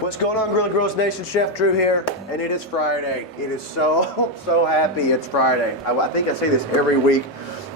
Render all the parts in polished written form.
What's going on, Grilla Grills Nation? Chef Drew here, and it is Friday. It is so happy it's Friday. I think I say this every week,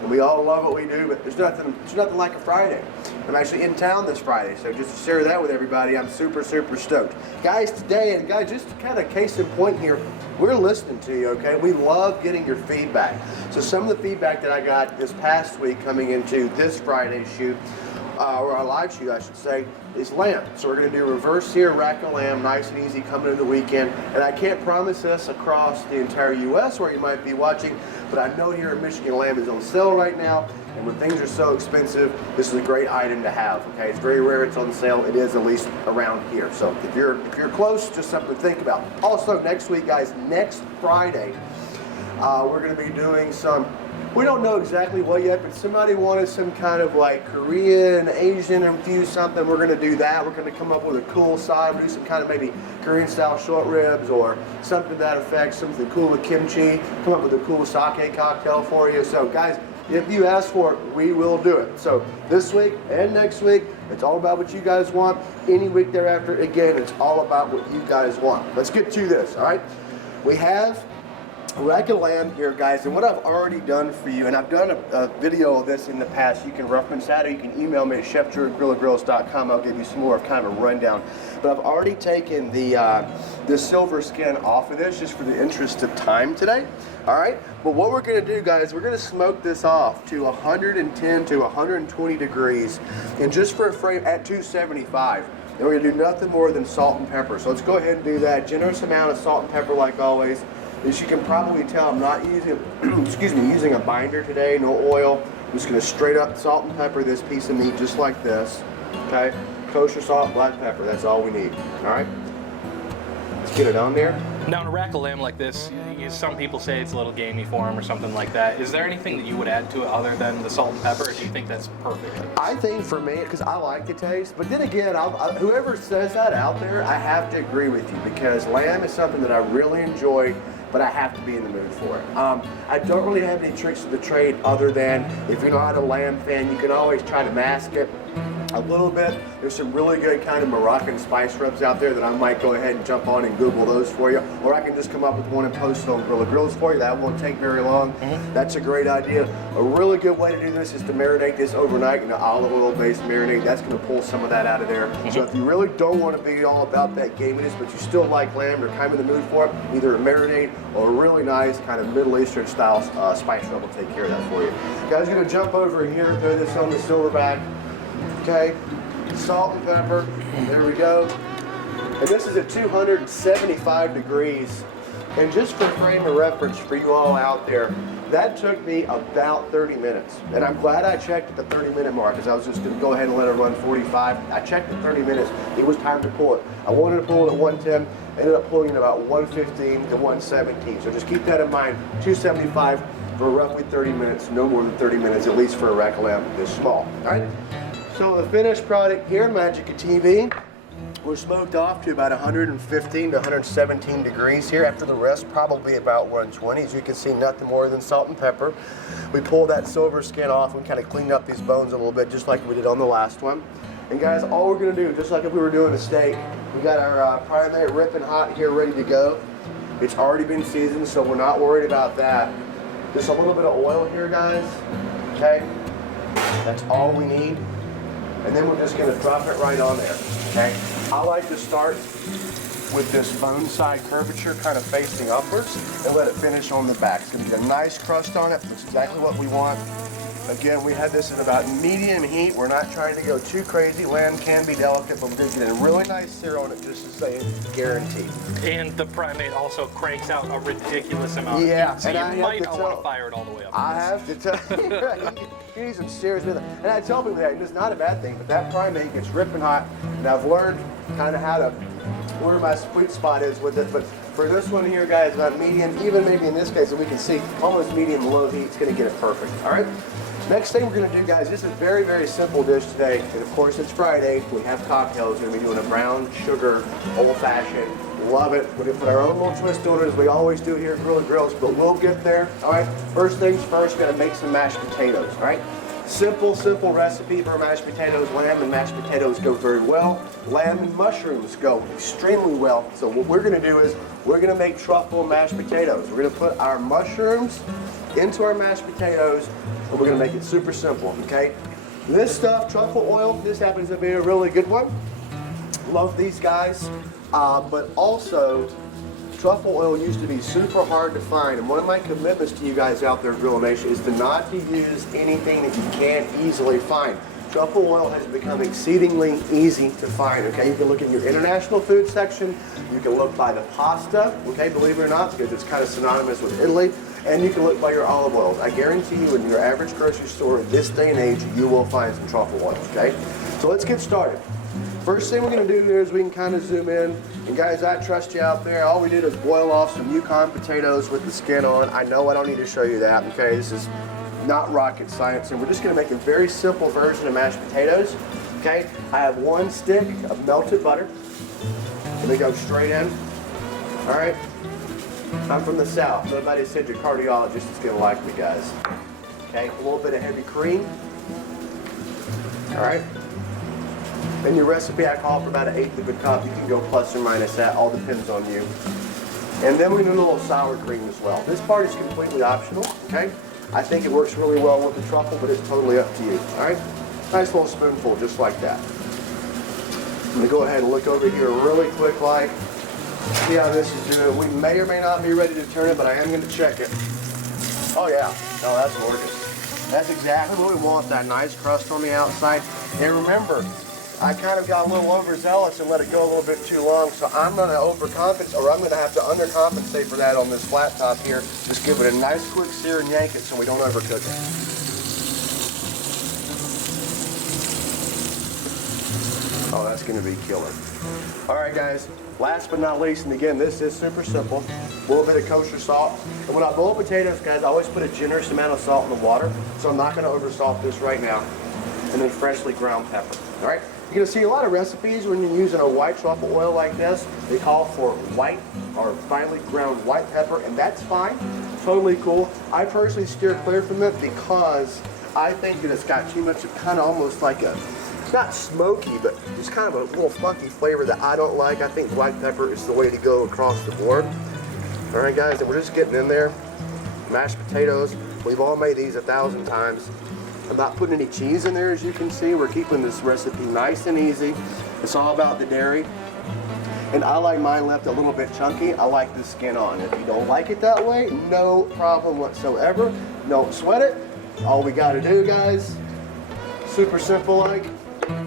and we all love what we do, but there's nothing like a Friday. I'm actually in town this Friday, so just to share that with everybody, I'm super stoked. Guys, today, and guys, just kind of case in point here, we're listening to you, okay? We love getting your feedback. So some of the feedback that I got this past week coming into this Friday's shoot, or our live shoot, I should say, is lamb. So we're going to do reverse sear rack of lamb, nice and easy coming into the weekend. And I can't promise this across the entire U.S. where you might be watching, but I know here in Michigan lamb is on sale right now. And when things are so expensive, this is a great item to have. Okay, it's very rare it's on sale. It is at least around here. So if you're close, just something to think about. Also, next week, guys, next Friday, we're going to be doing some. We don't know exactly what yet, but somebody wanted some kind of like Korean, Asian infused something. We're going to do that. We're going to come up with a cool side. We'll do some kind of maybe Korean style short ribs or something to that effect, something cool with kimchi. Come up with a cool sake cocktail for you. So guys, if you ask for it, we will do it. So this week and next week, it's all about what you guys want. Any week thereafter, again, it's all about what you guys want. Let's get to this, all right? We have rack of lamb here, guys, and what I've already done for you, and I've done a video of this in the past. You can reference that, or you can email me at chefdrew@grillagrills.com. I'll give you some more of kind of a rundown. But I've already taken the silver skin off of this just for the interest of time today. All right, but what we're going to do, guys, we're going to smoke this off to 110 to 120 degrees, and just for a frame at 275. And we're going to do nothing more than salt and pepper. So let's go ahead and do that. Generous amount of salt and pepper, like always. As you can probably tell, I'm not using, using a binder today, no oil. I'm just gonna straight up salt and pepper this piece of meat just like this, okay? Kosher salt, black pepper, that's all we need, all right? Let's get it on there. Now, in a rack of lamb like this, some people say it's a little gamey for them or something like that. Is there anything that you would add to it other than the salt and pepper, or do you think that's perfect? I think for me, because I like the taste, but then again, whoever says that out there, I have to agree with you, because lamb is something that I really enjoy, but I have to be in the mood for it. I don't really have any tricks of the trade other than if you're not a lamb fan, you can always try to mask it a little bit. There's some really good kind of Moroccan spice rubs out there that I might go ahead and jump on and Google those for you, or I can just come up with one and post it on Grilla Grills for you. That won't take very long. That's a great idea. A really good way to do this is to marinate this overnight in an olive oil based marinade. That's going to pull some of that out of there. So if you really don't want to be all about that gaminess, but you still like lamb or kind of in the mood for it, either a marinade or a really nice kind of Middle Eastern style spice rub will take care of that for you. Guys, you're going to jump over here, throw this on the silverback. Okay, salt and pepper, there we go. And this is at 275 degrees. And just for frame of reference for you all out there, that took me about 30 minutes. And I'm glad I checked at the 30-minute mark, because I was just gonna go ahead and let it run 45. I checked at 30 minutes, it was time to pull it. I wanted to pull it at 110, ended up pulling it about 115 to 117. So just keep that in mind, 275 for roughly 30 minutes, no more than 30 minutes, at least for a rack of lamb this small, all right? So the finished product here, Magica TV, we're smoked off to about 115 to 117 degrees here. After the rest, probably about 120. As you can see, nothing more than salt and pepper. We pulled that silver skin off and kind of cleaned up these bones a little bit, just like we did on the last one. And guys, all we're gonna do, just like if we were doing a steak, we got our primate ripping hot here, ready to go. It's already been seasoned, so we're not worried about that. Just a little bit of oil here, guys, okay? That's all we need. And then we're just going to drop it right on there, okay? I like to start with this bone side curvature kind of facing upwards and let it finish on the back. It's going to get a nice crust on it. That's exactly what we want. Again, we had this at about medium heat. We're not trying to go too crazy. Lamb can be delicate, but we're going to get a really nice sear on it, just to say guaranteed. And the primate also cranks out a ridiculous amount of heat, so you might not want to fire it all the way up. I have to tell you, you need some sears with it. And I tell people that, it's not a bad thing, but that primate gets ripping hot, and I've learned kind of how to, where my sweet spot is with it. But for this one here, guys, about medium, even maybe in this case, and we can see almost medium low heat, it's going to get it perfect, all right? Next thing we're going to do, guys, this is a very, very simple dish today. And of course, it's Friday. We have cocktails. We're going to be doing a brown sugar, old-fashioned. Love it. We're going to put our own little twist on it, as we always do here at Grilla Grills, but we'll get there. All right, first things first, going to make some mashed potatoes. All right, Simple recipe for mashed potatoes. Lamb and mashed potatoes go very well. Lamb and mushrooms go extremely well. So what we're gonna do is we're gonna make truffle mashed potatoes. We're gonna put our mushrooms into our mashed potatoes, and we're gonna make it super simple, okay? This stuff, truffle oil, this happens to be a really good one. Love these guys, but also truffle oil used to be super hard to find, and one of my commitments to you guys out there, Grill Nation, is to not to use anything that you can't easily find. Truffle oil has become exceedingly easy to find, okay? You can look in your international food section, you can look by the pasta, okay, believe it or not, because it's kind of synonymous with Italy, and you can look by your olive oil. I guarantee you in your average grocery store in this day and age, you will find some truffle oil, okay? So let's get started. First thing we're gonna do here is we can kind of zoom in. And guys, I trust you out there. All we did is boil off some Yukon potatoes with the skin on. I know I don't need to show you that, okay? This is not rocket science, and we're just gonna make a very simple version of mashed potatoes, okay? I have 1 stick of melted butter. Let me go straight in, all right? I'm from the South. Nobody said your cardiologist is gonna like me, guys. Okay, a little bit of heavy cream, all right? In your recipe, I call for about 1/8 of a cup. You can go plus or minus that, all depends on you. And then we do a little sour cream as well. This part is completely optional, okay? I think it works really well with the truffle, but it's totally up to you, all right? Nice little spoonful, just like that. I'm gonna go ahead and look over here really quick, like, see how this is doing. We may or may not be ready to turn it, but I am gonna check it. Oh yeah, no, that's gorgeous. That's exactly what we want, that nice crust on the outside. And remember, I kind of got a little overzealous and let it go a little bit too long, so I'm going to overcompensate, or I'm going to have to undercompensate for that on this flat top here. Just give it a nice quick sear and yank it so we don't overcook it. Oh, that's going to be killer. All right, guys, last but not least, and again, this is super simple, a little bit of kosher salt. And when I boil potatoes, guys, I always put a generous amount of salt in the water, so I'm not going to oversalt this right now. And then freshly ground pepper, all right? You're gonna see a lot of recipes when you're using a white truffle oil like this, they call for white or finely ground white pepper, and that's fine, totally cool. I personally steer clear from it because I think that it's got too much of kind of almost like a, not smoky, but just kind of a little funky flavor that I don't like. I think white pepper is the way to go across the board. All right, guys, and we're just getting in there. Mashed potatoes, we've all made these 1,000 times. I'm not putting any cheese in there, as you can see. We're keeping this recipe nice and easy. It's all about the dairy. And I like mine left a little bit chunky. I like the skin on. If you don't like it that way, no problem whatsoever. Don't sweat it. All we gotta do, guys, super simple like,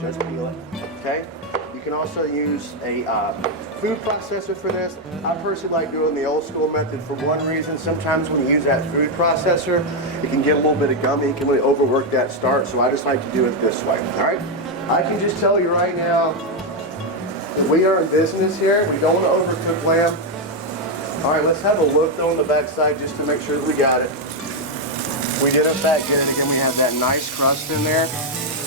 just peel it, okay? You can also use a food processor for this. I personally like doing the old school method for one reason. Sometimes when you use that food processor, it can get a little bit of gummy. It can really overwork that start, so I just like to do it this way, all right? I can just tell you right now that we are in business here. We don't want to overcook lamb. All right, let's have a look though on the back side just to make sure that we got it. We did in fact get it. Again, we have that nice crust in there.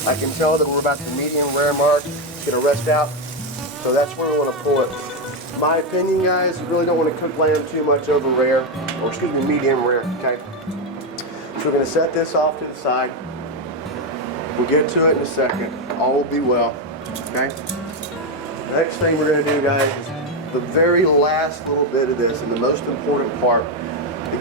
I can tell that we're about the medium rare mark. It's gonna rest out. So that's where we want to pull it. My opinion, guys, you really don't want to cook lamb too much over rare, or excuse me, medium rare, okay? So we're gonna set this off to the side. We'll get to it in a second. All will be well, okay? The next thing we're gonna do, guys, is the very last little bit of this, and the most important part.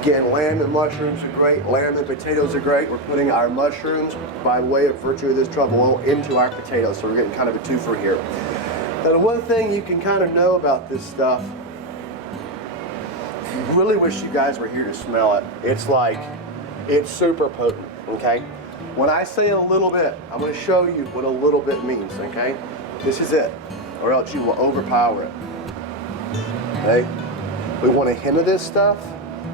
Again, lamb and mushrooms are great. Lamb and potatoes are great. We're putting our mushrooms, by way of virtue of this truffle oil, into our potatoes. So we're getting kind of a twofer here. Now, the one thing you can kind of know about this stuff, I really wish you guys were here to smell it. It's like, it's super potent, okay? When I say a little bit, I'm gonna show you what a little bit means, okay? This is it, or else you will overpower it, okay? We want a hint of this stuff.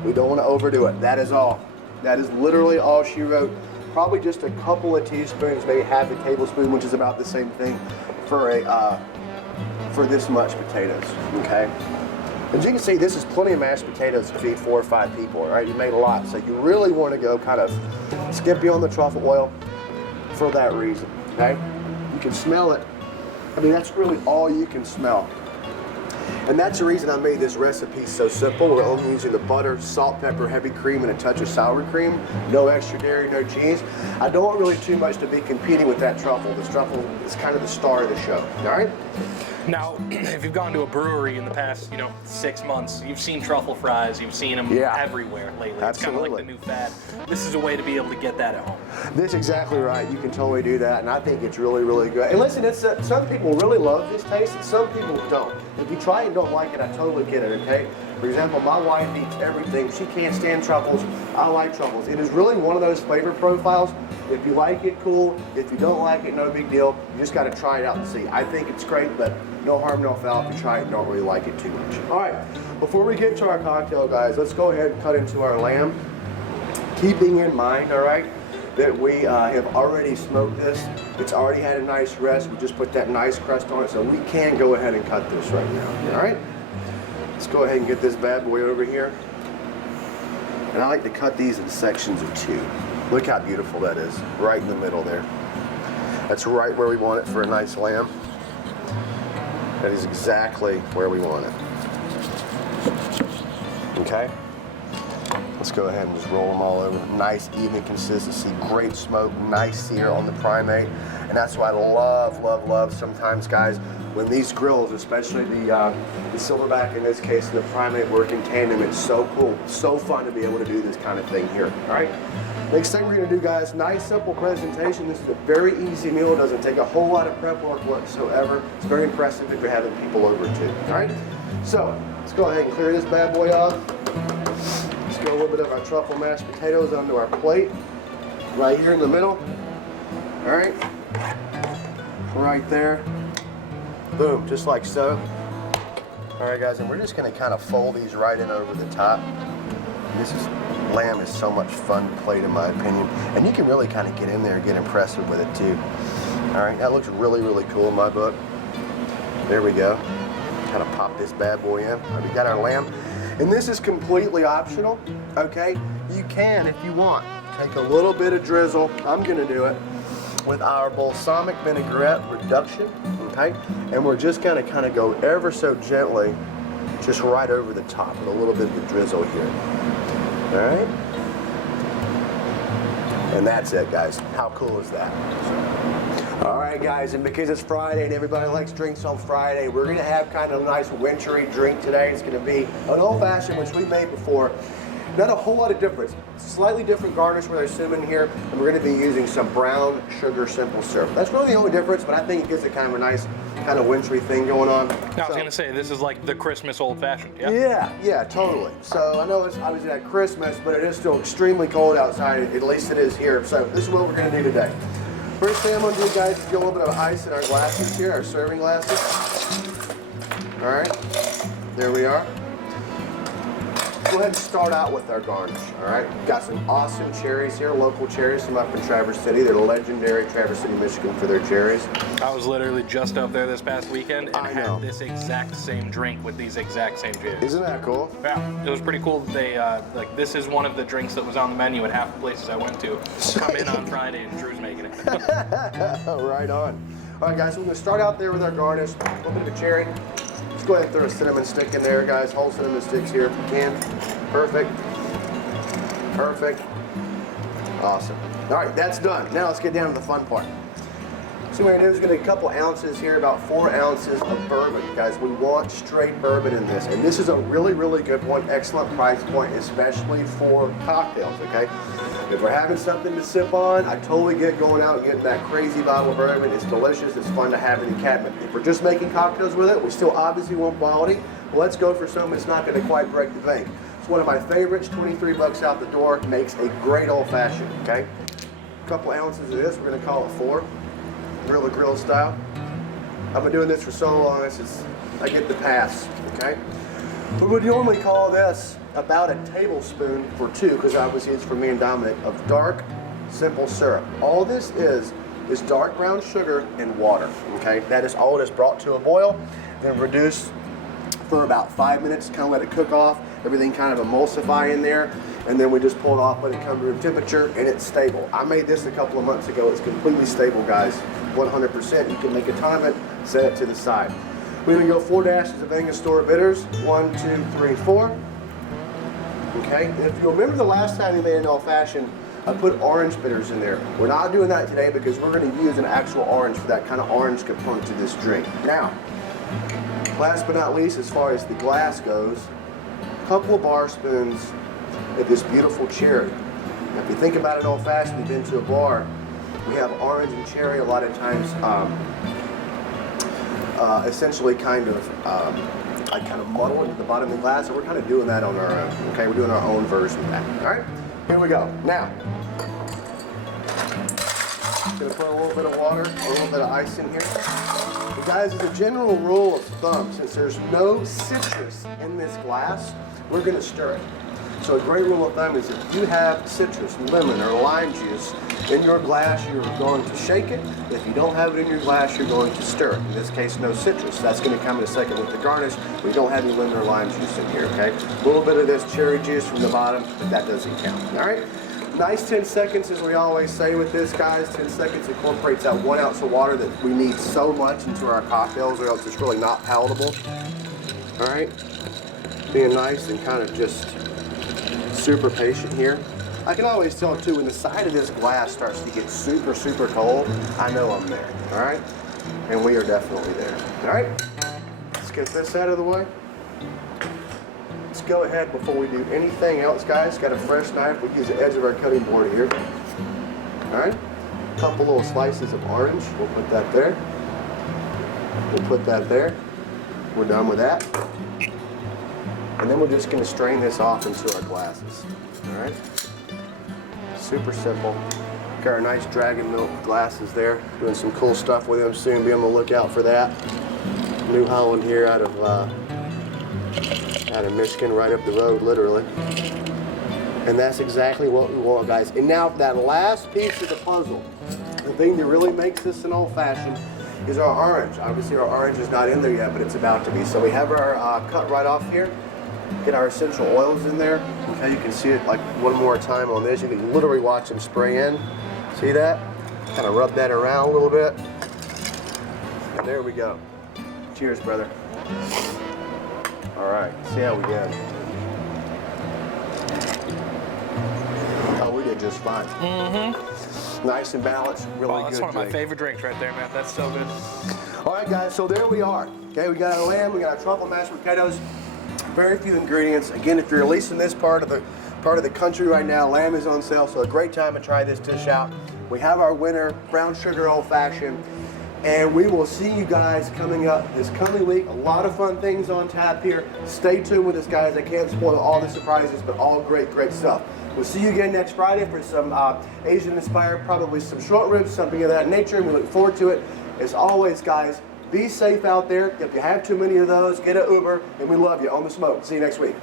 We don't want to overdo it. That is all. That is literally all she wrote. Probably just a couple of teaspoons, maybe half a tablespoon, which is about the same thing for a for this much potatoes. Okay. As you can see, this is plenty of mashed potatoes to feed 4 or 5 people. All right, you made a lot, so you really want to go kind of skimpy on the truffle oil for that reason. Okay. You can smell it. I mean, that's really all you can smell. And that's the reason I made this recipe so simple. We're only using the butter, salt, pepper, heavy cream, and a touch of sour cream. No extra dairy, no cheese. I don't want really too much to be competing with that truffle. This truffle is kind of the star of the show, all right? Now, if you've gone to a brewery in the past, 6 months, you've seen truffle fries, you've seen them everywhere lately. Absolutely. It's kind of like the new fad. This is a way to be able to get that at home. That's exactly right. You can totally do that, and I think it's really, really good. And listen, it's some people really love this taste, and some people don't. If you try and don't like it, I totally get it, okay? For example, my wife eats everything. She can't stand truffles. I like truffles. It is really one of those flavor profiles. If you like it, cool. If you don't like it, no big deal. You just got to try it out and see. I think it's great, but no harm, no foul if you try it and don't really like it too much. All right, before we get to our cocktail, guys, let's go ahead and cut into our lamb. Keeping in mind, all right, that we have already smoked this. It's already had a nice rest. We just put that nice crust on it, so we can go ahead and cut this right now, all right? Let's go ahead and get this bad boy over here. And I like to cut these in sections of 2. Look how beautiful that is, right in the middle there. That's right where we want it for a nice lamb. That is exactly where we want it. Okay? Let's go ahead and just roll them all over. Nice, even consistency, great smoke, nice sear on the primate. And that's why I love, love, love sometimes, guys, when these grills, especially the silverback in this case and the primate work in tandem, it's so cool, so fun to be able to do this kind of thing here. All right? Next thing we're gonna do, guys, nice simple presentation. This is a very easy meal. It doesn't take a whole lot of prep work whatsoever. It's very impressive if you're having people over too, all right? So, let's go ahead and clear this bad boy off. Let's get a little bit of our truffle mashed potatoes onto our plate, right here in the middle. All right, right there. Boom, just like so. All right, guys, and we're just gonna kind of fold these right in over the top. Lamb is so much fun to plate in my opinion, and you can really kind of get in there and get impressive with it too. All right, that looks really, really cool in my book. There we go. Kind of pop this bad boy in. We got our lamb, and this is completely optional, okay? You can, if you want, take a little bit of drizzle. I'm gonna do it with our balsamic vinaigrette reduction, okay? And we're just gonna kind of go ever so gently, just right over the top with a little bit of the drizzle here. All right, and that's it, guys. How cool is that? All right, guys, and because it's Friday and everybody likes drinks on Friday, we're gonna have kind of a nice wintry drink today. It's gonna be an old-fashioned, which we made before. Not a whole lot of difference. Slightly different garnish with our cinnamon here, and we're gonna be using some brown sugar simple syrup. That's really the only difference, but I think it gives it kind of a nice, kind of wintry thing going on. Now, I was gonna say, this is like the Christmas old-fashioned, yeah? Yeah, totally. So I know it's obviously at Christmas, but it is still extremely cold outside, at least it is here. So this is what we're gonna do today. First thing I'm gonna do, guys, is get a little bit of ice in our glasses here, our serving glasses. All right, there we are. Go ahead and start out with our garnish, all right? Got some awesome cherries here, local cherries from up in Traverse City. They're legendary, Traverse City, Michigan, for their cherries. I was literally just up there this past weekend and I know. had this exact same drink with these exact same cherries. Isn't that cool? Yeah, it was pretty cool that they, like, this is one of the drinks that was on the menu at half the places I went to. Come in on Friday and Drew's making it. Right on. All right, guys, so we're gonna start out there with our garnish, a little bit of a cherry. Let's go ahead and throw a cinnamon stick in there, guys. Whole cinnamon sticks here if you can. Perfect. Perfect. Awesome. All right, that's done. Now let's get down to the fun part. So what we're gonna do is gonna get a couple ounces here, about 4 ounces of bourbon. Guys, we want straight bourbon in this. And this is a really, really good one, excellent price point, especially for cocktails, okay? If we're having something to sip on, I totally get going out and getting that crazy bottle of bourbon. It's delicious, it's fun to have in the cabinet. If we're just making cocktails with it, we still obviously want quality. Well, let's go for something that's not gonna quite break the bank. It's one of my favorites, 23 bucks out the door, makes a great old fashioned, okay? A couple ounces of this, we're gonna call it 4. Grilla Grill style. I've been doing this for so long, I get the pass, okay? We would normally call this about a tablespoon for 2, because obviously it's for me and Dominic, of dark, simple syrup. All this is dark brown sugar and water, okay? That is all it is, brought to a boil, then reduced for about 5 minutes, kind of let it cook off, everything kind of emulsify in there, and then we just pull it off, let it come to room temperature, and it's stable. I made this a couple of months ago. It's completely stable, guys, 100%. You can make a ton of it, set it to the side. We're gonna go 4 dashes of Angostura bitters. 1, 2, 3, 4. Okay, and if you remember the last time we made an old fashioned, I put orange bitters in there. We're not doing that today because we're gonna use an actual orange for that kind of orange component to this drink. Now, last but not least, as far as the glass goes, a couple of bar spoons of this beautiful cherry. Now, if you think about it old fashioned, you've been to a bar, we have orange and cherry a lot of times, essentially kind of, I kind of muddle into the bottom of the glass, so we're kind of doing that on our own. Okay, we're doing our own version of that. All right, here we go. Now, gonna put a little bit of water, a little bit of ice in here. But guys, as a general rule of thumb, since there's no citrus in this glass, we're gonna stir it. So a great rule of thumb is if you have citrus, lemon, or lime juice in your glass, you're going to shake it. If you don't have it in your glass, you're going to stir it. In this case, no citrus. That's going to come in a second with the garnish. We don't have any lemon or lime juice in here, okay? A little bit of this cherry juice from the bottom, but that doesn't count, all right? Nice 10 seconds, as we always say with this, guys. 10 seconds incorporates that 1 ounce of water that we need so much into our cocktails, or else it's really not palatable, all right? Being nice and kind of just super patient here. I can always tell too, when the side of this glass starts to get super, super cold, I know I'm there, all right? And we are definitely there, all right? Let's get this out of the way. Let's go ahead before we do anything else, guys. Got a fresh knife. We use the edge of our cutting board here. All right? A couple little slices of orange. We'll put that there. We'll put that there. We're done with that. And then we're just going to strain this off into our glasses. All right? Super simple. Got our nice dragon milk glasses there. Doing some cool stuff with them soon. Be on the lookout for that. New Holland here out of Michigan, right up the road, literally. And that's exactly what we want, guys. And now that last piece of the puzzle, the thing that really makes this an old-fashioned is our orange. Obviously our orange is not in there yet, but it's about to be. So we have our cut right off here. Get our essential oils in there. Okay, you can see it like one more time on this. You can literally watch them spray in. See that? Kind of rub that around a little bit. And there we go. Cheers, brother. All right, see how we did. Oh, we did just fine. Mm-hmm. Nice and balanced, really good. That's one of my favorite drinks right there, man. That's so good. All right, guys, so there we are. Okay, we got our lamb, we got our truffle mashed potatoes. Very few ingredients. Again, if you're at least in this part of the country right now, lamb is on sale, so a great time to try this dish out. We have our winner, brown sugar old fashioned. And we will see you guys coming up this coming week. A lot of fun things on tap here. Stay tuned with us, guys. I can't spoil all the surprises, but all great, great stuff. We'll see you again next Friday for some Asian-inspired, probably some short ribs, something of that nature. We look forward to it. As always, guys, be safe out there. If you have too many of those, get an Uber, and we love you. On the smoke. See you next week.